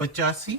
85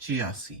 86,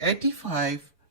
85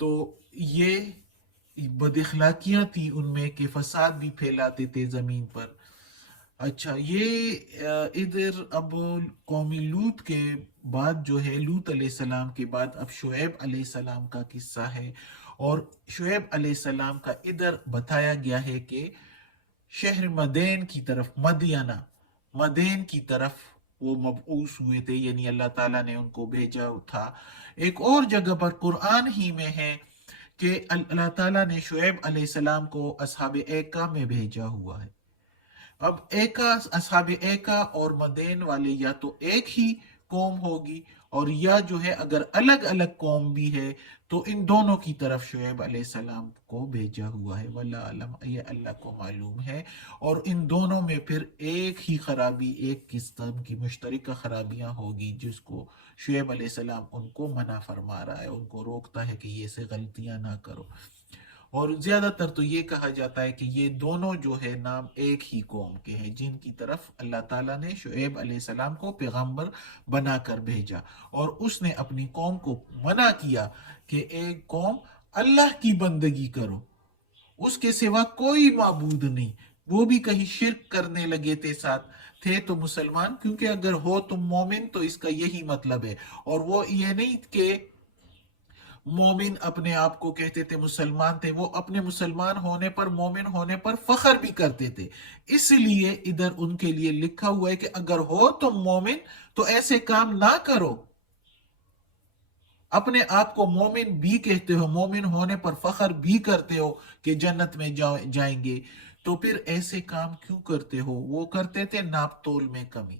تو یہ بد اخلاقیاں تھی ان میں کہ فساد بھی پھیلاتے تھے زمین پر. اچھا یہ ادھر اب قومی لوط کے بعد جو ہے، لوط علیہ السلام کے بعد اب شعیب علیہ السلام کا قصہ ہے. اور شعیب علیہ السلام کا ادھر بتایا گیا ہے کہ شہر مدین کی طرف، مدینہ، مدین کی طرف وہ مبعوث ہوئے تھے، یعنی اللہ تعالیٰ نے ان کو بھیجا تھا. ایک اور جگہ پر قرآن ہی میں ہے کہ اللہ تعالیٰ نے شعیب علیہ السلام کو اصحاب ایکا میں بھیجا ہوا ہے. اب ایکا، اصحاب ایکا اور مدین والے یا تو ایک ہی قوم ہوگی، اور یا جو ہے اگر الگ الگ قوم بھی ہے تو ان دونوں کی طرف شعیب علیہ السلام کو بھیجا ہوا ہے. واللہ عالم، یہ اللہ کو معلوم ہے. اور ان دونوں میں پھر ایک ہی خرابی، ایک قسم کی مشترکہ خرابیاں ہوگی جس کو شعیب علیہ السلام ان کو منع فرما رہا ہے، ان کو روکتا ہے کہ یہ سے غلطیاں نہ کرو. اور زیادہ تر تو یہ کہا جاتا ہے کہ یہ دونوں جو ہے نام ایک ہی قوم کے ہیں جن کی طرف اللہ تعالیٰ نے شعیب علیہ السلام کو پیغمبر بنا کر بھیجا. اور اس نے اپنی قوم کو منع کیا کہ ایک قوم اللہ کی بندگی کرو، اس کے سوا کوئی معبود نہیں. وہ بھی کہیں شرک کرنے لگے تھے ساتھ، تھے تو مسلمان، کیونکہ اگر ہو تم مومن تو اس کا یہی مطلب ہے. اور وہ یہ نہیں کہ مومن اپنے آپ کو کہتے تھے مسلمان تھے، وہ اپنے مسلمان ہونے پر، مومن ہونے پر فخر بھی کرتے تھے. اس لیے ادھر ان کے لیے لکھا ہوا ہے کہ اگر ہو تم مومن تو ایسے کام نہ کرو. اپنے آپ کو مومن بھی کہتے ہو، مومن ہونے پر فخر بھی کرتے ہو کہ جنت میں جائیں گے، تو پھر ایسے کام کیوں کرتے ہو؟ وہ کرتے تھے ناپ تول میں کمی.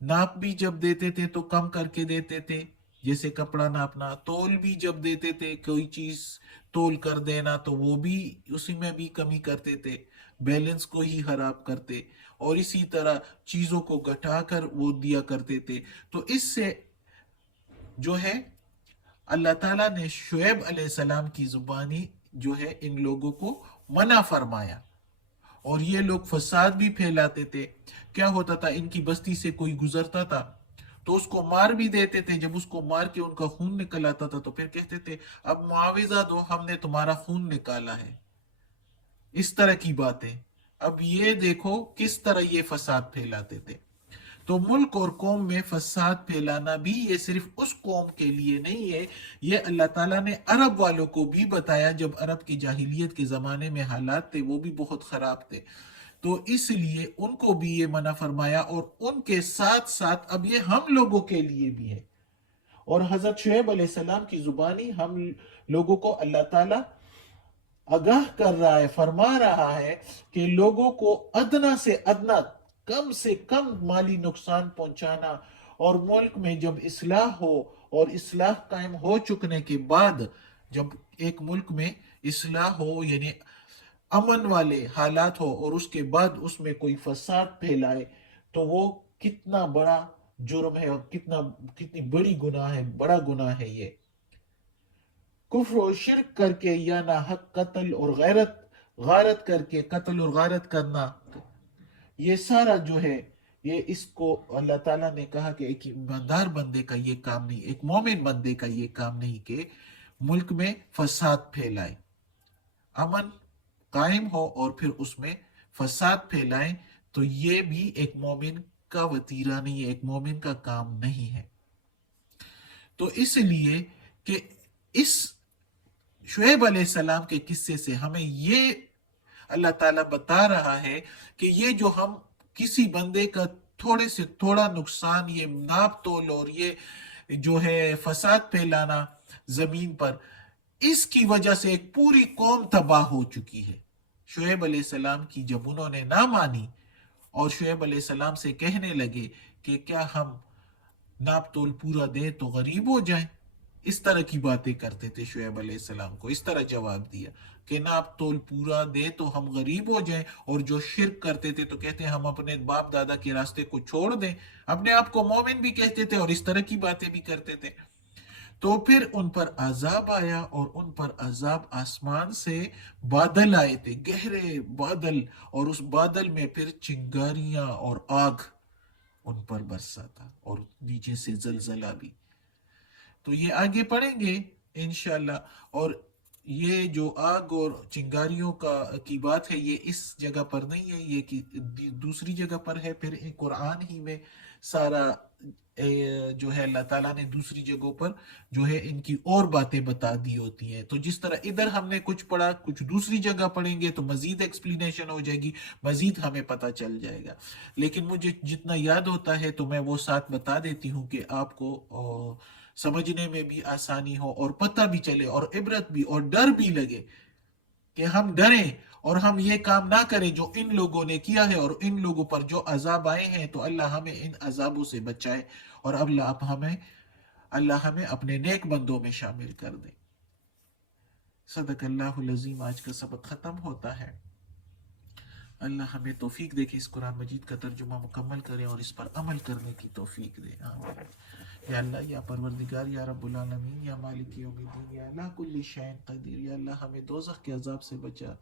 ناپ بھی جب دیتے تھے تو کم کر کے دیتے تھے، جیسے کپڑا ناپنا. تول بھی جب دیتے تھے کوئی چیز تول کر دینا تو وہ بھی اسی میں بھی کمی کرتے تھے، بیلنس کو ہی خراب کرتے. اور اسی طرح چیزوں کو گھٹا کر وہ دیا کرتے تھے. تو اس سے جو ہے اللہ تعالیٰ نے شعیب علیہ السلام کی زبانی جو ہے ان لوگوں کو منع فرمایا. اور یہ لوگ فساد بھی پھیلاتے تھے. کیا ہوتا تھا، ان کی بستی سے کوئی گزرتا تھا تو اس کو مار بھی دیتے تھے. جب اس کو مار کے ان کا خون نکل آتا تھا تو پھر کہتے تھے اب معاوضہ دو، ہم نے تمہارا خون نکالا ہے. اس طرح کی باتیں. اب یہ دیکھو کس طرح یہ فساد پھیلاتے تھے. تو ملک اور قوم میں فساد پھیلانا بھی یہ صرف اس قوم کے لیے نہیں ہے، یہ اللہ تعالیٰ نے عرب والوں کو بھی بتایا. جب عرب کی جاہلیت کے زمانے میں حالات تھے وہ بھی بہت خراب تھے، تو اس لیے ان کو بھی یہ منع فرمایا. اور ان کے ساتھ ساتھ اب یہ ہم لوگوں کے لیے بھی ہے. اور حضرت شعیب علیہ السلام کی زبانی ہم لوگوں کو اللہ تعالیٰ آگاہ کر رہا ہے، فرما رہا ہے کہ لوگوں کو ادنا سے ادنا، کم سے کم مالی نقصان پہنچانا. اور ملک میں جب اصلاح ہو اور اصلاح قائم ہو چکنے کے بعد، جب ایک ملک میں اصلاح ہو یعنی امن والے حالات ہو اور اس کے بعد اس میں کوئی فساد پھیلائے تو وہ کتنا بڑا جرم ہے اور کتنی بڑی گناہ ہے، بڑا گناہ ہے یہ. کفر و شرک کر کے یا ناحق قتل اور غارت کر کے قتل اور غارت کرنا، یہ سارا جو ہے یہ اس کو اللہ تعالیٰ نے کہا کہ ایک ایماندار بندے کا یہ کام نہیں، ایک مومن بندے کا یہ کام نہیں کہ ملک میں فساد پھیلائے. امن قائم ہو اور پھر اس میں فساد پھیلائیں تو یہ بھی ایک مومن کا وطیرہ نہیں ہے، ایک مومن کا کام نہیں ہے. تو اس لیے کہ اس شعیب علیہ السلام کے قصے سے ہمیں یہ اللہ تعالیٰ بتا رہا ہے کہ یہ جو ہم کسی بندے کا تھوڑے سے تھوڑا نقصان، یہ ناپ تول اور یہ جو ہے فساد پھیلانا زمین پر، اس کی وجہ سے ایک پوری قوم تباہ ہو چکی ہے. شعیب علیہ السلام کی جب انہوں نے نہ مانی اور شعیب علیہ السلام سے کہنے لگے کہ کیا ہم ناپ تول پورا دیں تو غریب ہو جائیں، اس طرح کی باتیں کرتے تھے شعیب علیہ السلام کو. اس طرح جواب دیا کہ ناپ تول پورا دے تو ہم غریب ہو جائیں. اور جو شرک کرتے تھے تو کہتے ہیں ہم اپنے باپ دادا کے راستے کو چھوڑ دیں. اپنے آپ کو مومن بھی کہتے تھے اور اس طرح کی باتیں بھی کرتے تھے. تو پھر ان پر عذاب آیا اور ان پر عذاب آسمان سے بادل آئے تھے، گہرے بادل، اور اس بادل میں پھر چنگاریاں اور آگ ان پر برسا تھا اور نیچے سے زلزلہ بھی. تو یہ آگے پڑھیں گے انشاءاللہ. اور یہ جو آگ اور چنگاریوں کی بات ہے، یہ اس جگہ پر نہیں ہے، یہ دوسری جگہ پر ہے. پھر قرآن ہی میں سارا جو ہے اللہ تعالیٰ نے دوسری جگہوں پر جو ہے ان کی اور باتیں بتا دی ہوتی ہیں. تو جس طرح ادھر ہم نے کچھ پڑھا، کچھ دوسری جگہ پڑھیں گے تو مزید ایکسپلینیشن ہو جائے گی، مزید ہمیں پتہ چل جائے گا. لیکن مجھے جتنا یاد ہوتا ہے تو میں وہ ساتھ بتا دیتی ہوں کہ آپ کو سمجھنے میں بھی آسانی ہو اور پتہ بھی چلے اور عبرت بھی اور ڈر بھی لگے، کہ ہم ڈریں اور ہم یہ کام نہ کریں جو ان لوگوں نے کیا ہے، اور ان لوگوں پر جو عذاب آئے ہیں تو اللہ ہمیں ان عذابوں سے بچائے، اور اللہ ہمیں اپنے نیک بندوں میں شامل کر دے. صدق اللہ العظیم. آج کا سبق ختم ہوتا ہے. اللہ ہمیں توفیق دے کہ اس قرآن مجید کا ترجمہ مکمل کرے اور اس پر عمل کرنے کی توفیق دے. آمین. یا اللہ، یا پروردگار، یا رب العالمین، یا مالک یوم الدین، یا اللہ کل شیء قدیر. یا اللہ ہمیں دوزخ کے عذاب سے بچا،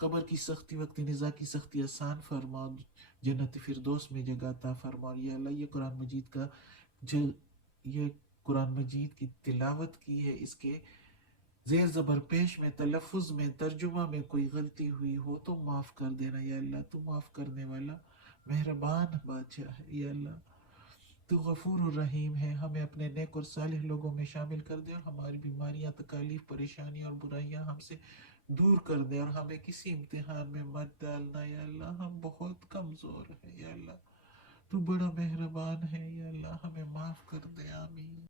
قبر کی سختی، وقت نزا کی سختی آسان فرما، جنت فردوس میں جگہ عطا فرما. یا اللہ یہ قرآن مجید کی تلاوت کی ہے، اس کے زیر زبر پیش میں، تلفظ میں، ترجمہ میں کوئی غلطی ہوئی ہو تو معاف کر دینا. یا اللہ تو معاف کرنے والا مہربان بادشاہ ہے. یا اللہ تو غفور الرحیم ہے. ہمیں اپنے نیک اور صالح لوگوں میں شامل کر دے، اور ہماری بیماریاں، تکالیف، پریشانیاں اور برائیاں ہم سے دور کر دے، اور ہمیں کسی امتحان میں مت ڈالنا. یا اللہ ہم بہت کمزور ہیں. یا اللہ تو بڑا مہربان ہے. یا اللہ ہمیں معاف کر دے. آمین.